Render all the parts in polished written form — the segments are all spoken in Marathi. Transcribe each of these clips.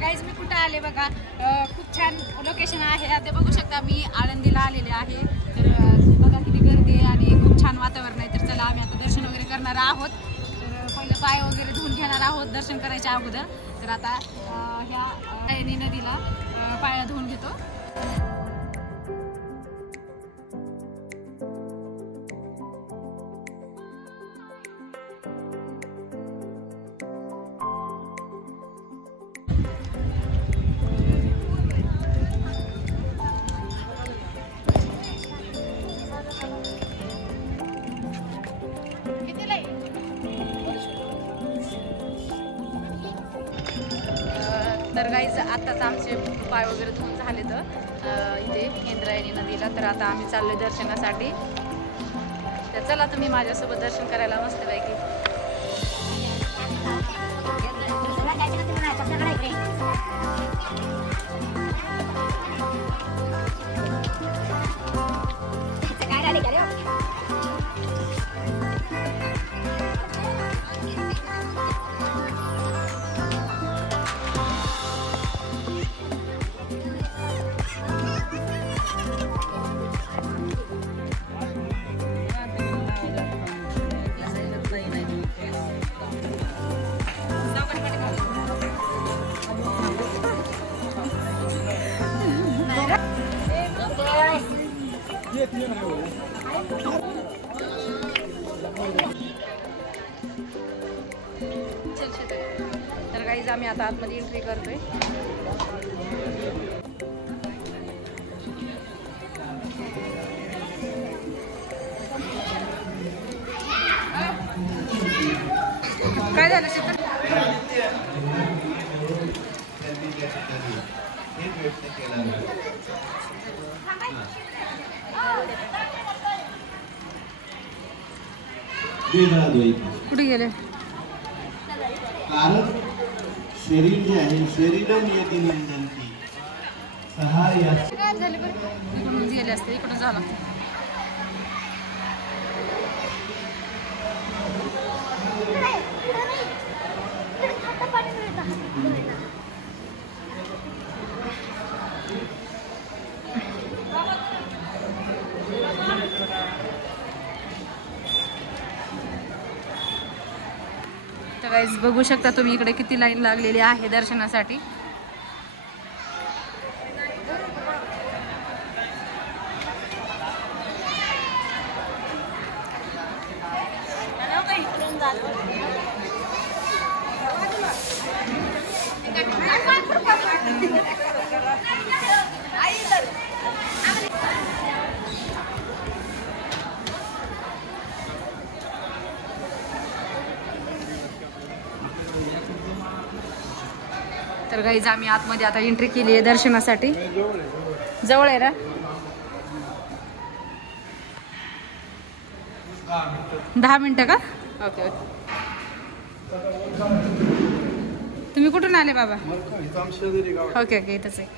गाईज मी कुठं आले बघा, खूप छान लोकेशन आहे. आता बघू शकता मी आळंदीला आलेले आहे. तर बघा किती गर्दी आहे आणि खूप छान वातावरण आहे. तर चला आम्ही आता दर्शन वगैरे करणार आहोत. तर पहिलं पाय वगैरे धुवून घेणार आहोत दर्शन करायच्या अगोदर. तर आता ह्या ऐनी नदीला पाया धुवून घेतो. तर गाईज आत्ताच आमचे पाय वगैरे धुवून झाले तर इथे इंद्रायणी नदीला. तर आता आम्ही चाललोय दर्शनासाठी. तर चला तुम्ही माझ्यासोबत दर्शन करायला मस्तपैकी. तर गाईज आम्ही आता आतमध्ये एंट्री करतोय. काय झालं शिखर? कुठे गेले? कारण शरीर जे आहे शरीर नियती नियंत्रणती सहाय्य काय झाले बरं? इकडून गेले असते, इकडून झालं. तर गाईज बघू शकता तुम्ही इकडे किती लाईन लागलेली आहे दर्शनासाठी. तर गाईज आम्ही आतमध्ये आता एंट्री केली आहे दर्शनासाठी. जवळ आहे ना? 10 मिनिटं का? Okay okay. तुम्ही कुठून आले बाबा? ओके ओके इथंच आहे.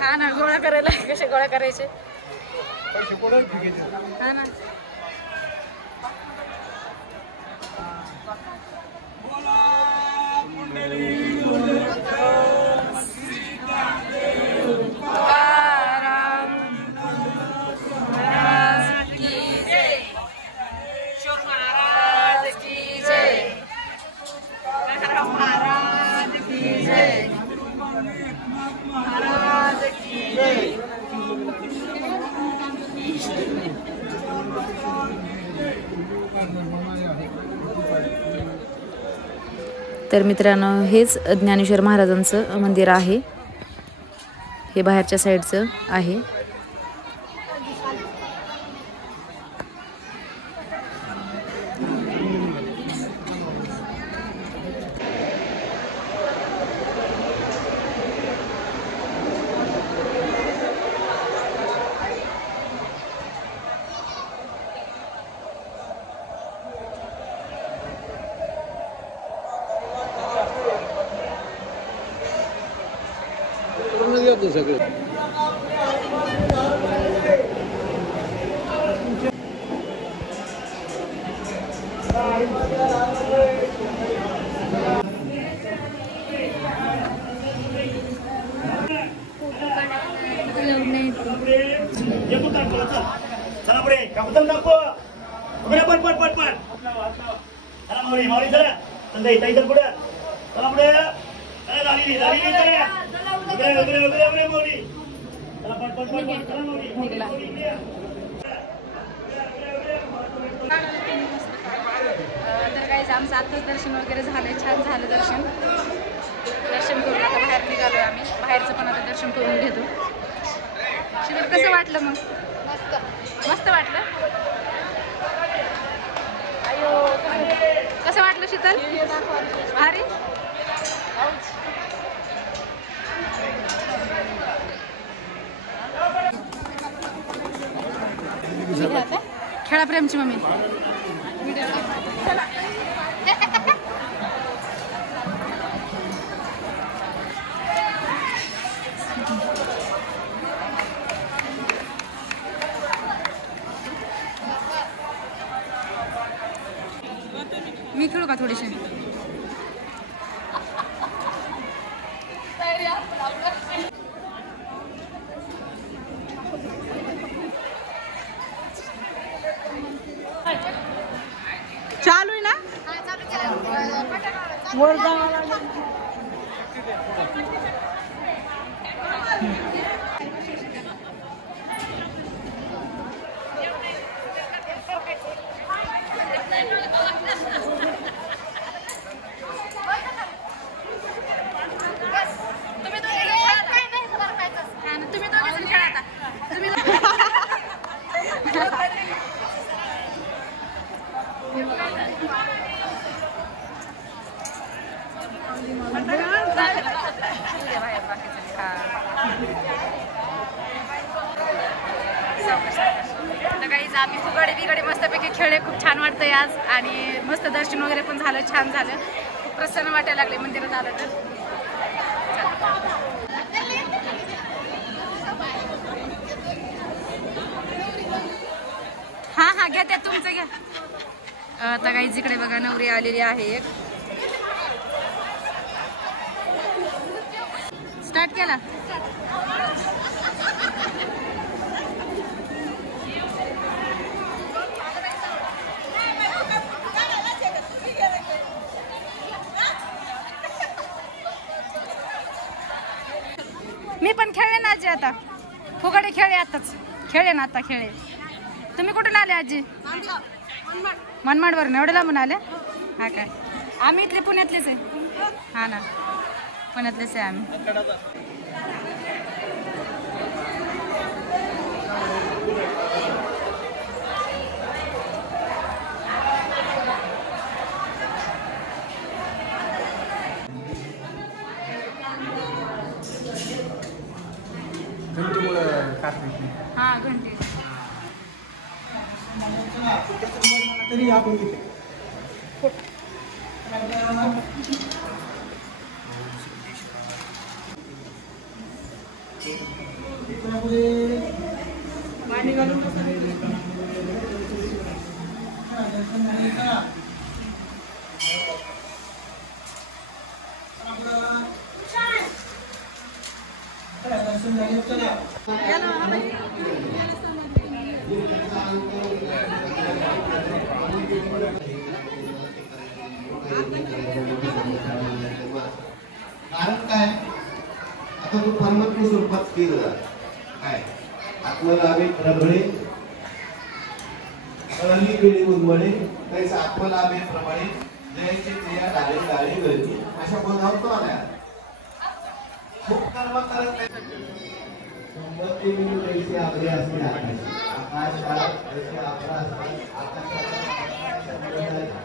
हा ना, गोळा करायला कसे गोळा करायचे? हा ना. तर मित्रांनो हेच ज्ञानेश्वर महाराजांचं मंदिर आहे. हे बाहेरच्या साईडचं आहे. आहे सगळं. चला पुढे कापतन दाखव पुढे पट चला मावळी चला संध्या इथं इथं पुढे चला पुढे चला झाली चला उघडे मावळी चला पट चला मावळी तर काही आमचं आत्ताच दर्शन वगैरे झालंय, छान झालं दर्शन. दर्शन करून आता बाहेर निघालो आम्ही. बाहेरचं पण आता दर्शन करून घेतो. शिबिर कसं वाटलं मग? मस्त वाटलं. कसं वाटलं शीतल? भारी. खेळा प्रेमची मम्मी. मी खेळू का थोडीशी? चालू आहे ना? वर जावं आम्ही फुगडे बिगडे मस्तपैकी खेळले. खूप छान वाटतंय आज आणि मस्त दर्शन वगैरे पण झालं, छान झालं. खूप प्रसन्न वाटायला लागले मंदिरात आलं तर. हा घ्या त्या तुमचं घ्या. आता काही जिकडे बघा नवरी आलेली आहे एक. स्टार्ट केला. मी पण खेळले ना आजी. आता फुगडे खेळले, आताच खेळले ना. आता खेळले. तुम्ही कुठून आले आजी? मनमाडवरून. एवढं लांबून आले? हा काय? आम्ही इथले पुण्यातलेच आहे. हा ना, पुण्यातलेच आहे आम्ही. हा घंटी. तरी आपण पाणी घालून कारण काय आता तो परमात्मा स्वरूपात स्थिर झाला. काय आत्मलाभे प्रबळे कळली पिढी उन्मळे त्याचा आत्मलाभे प्रबळे जयचे जया डाळे डाळे गळती अशा बोधावर तो आला. खूप कर्म करत संपत्ती म्हणून जैसे आपले असते आकाश काळात जैसे आपला असते आकाश कर्म करतो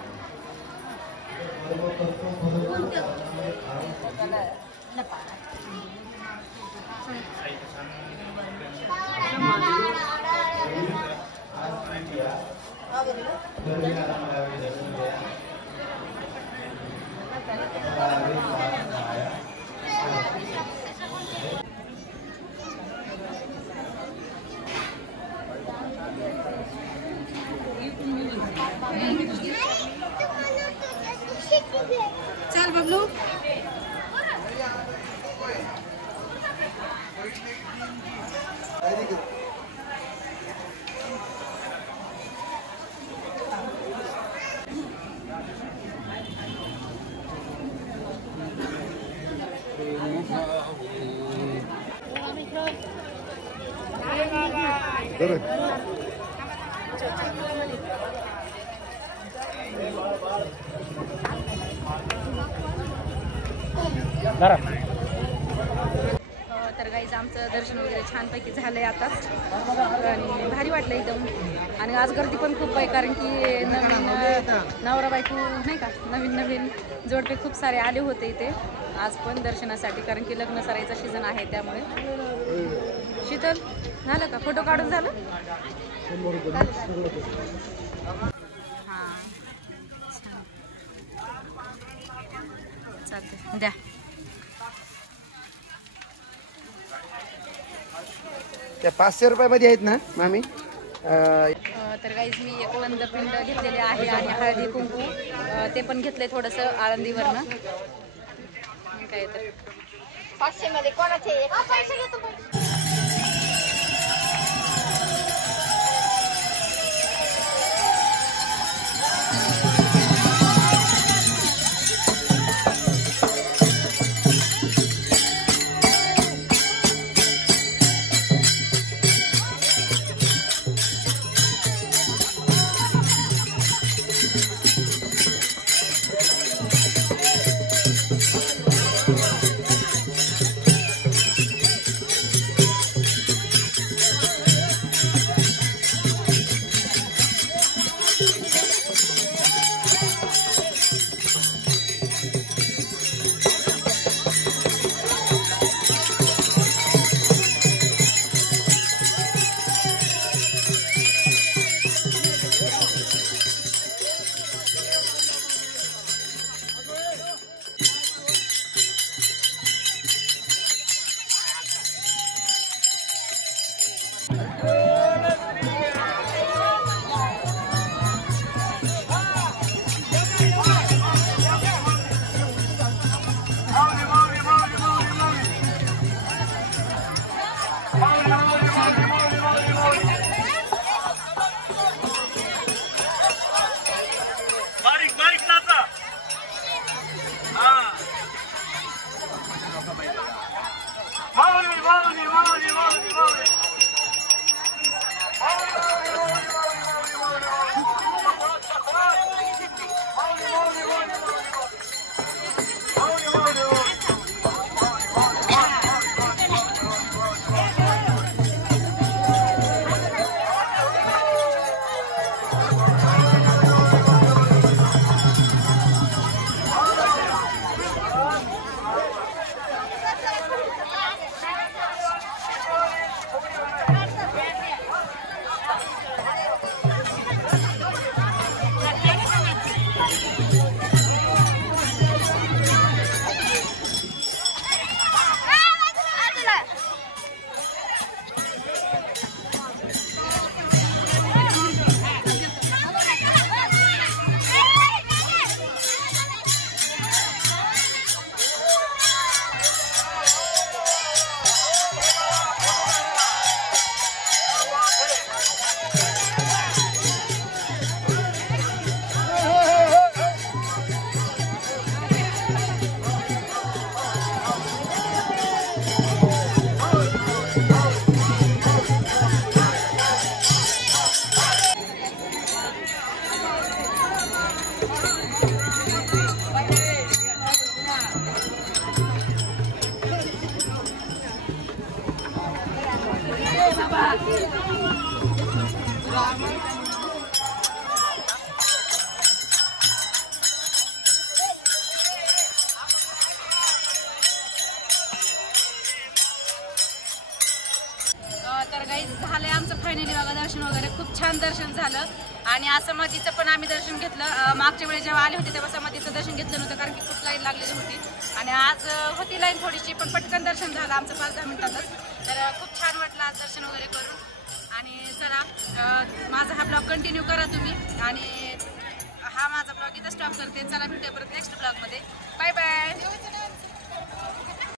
तर गाईज आमचं दर्शन वगैरे छानपैकी झालंय आता आणि भारी वाटलं एकदम. आणि आज गर्दी पण खूप आहे कारण की नवीन नवरा बायको नाही का, नवीन जोडपे खूप सारे आले होते इथे आज पण दर्शनासाठी, कारण की लग्न सराईचा सीझन आहे त्यामुळे. शीतल झालं का, फोटो काढून झालं? हां चालतं द्या. त्या 500 रुपयामध्ये आहेत ना मामी? तर गाईज मी एक लंदपिंड घेतलेले आहे आणि हळदी कुंकू ते पण घेतले थोडंसं आळंदीवरनं. काय तर 500 मध्ये कोणाचे पैसे घेतो. तर गाईज झालंय आमचं फायनली बघा दर्शन वगैरे खूप छान दर्शन झालं. आणि आज समाधीचं पण आम्ही दर्शन घेतलं. मागच्या वेळी जेव्हा आले होते तेव्हा समाधीचं दर्शन घेतलं नव्हतं कारण की खूप लाईन लागलेली होती आणि आज होती लाईन थोडीशी, पण पटकन दर्शन झालं आमचं 5-10 मिनिटातच. तर खूप छान वाटलं आज दर्शन वगैरे करून. आणि चला माझा हा ब्लॉग कंटिन्यू करा तुम्ही आणि हा माझा ब्लॉग इथं स्टॉप करते. चला भेटूया परत नेक्स्ट ब्लॉगमध्ये. Bye bye.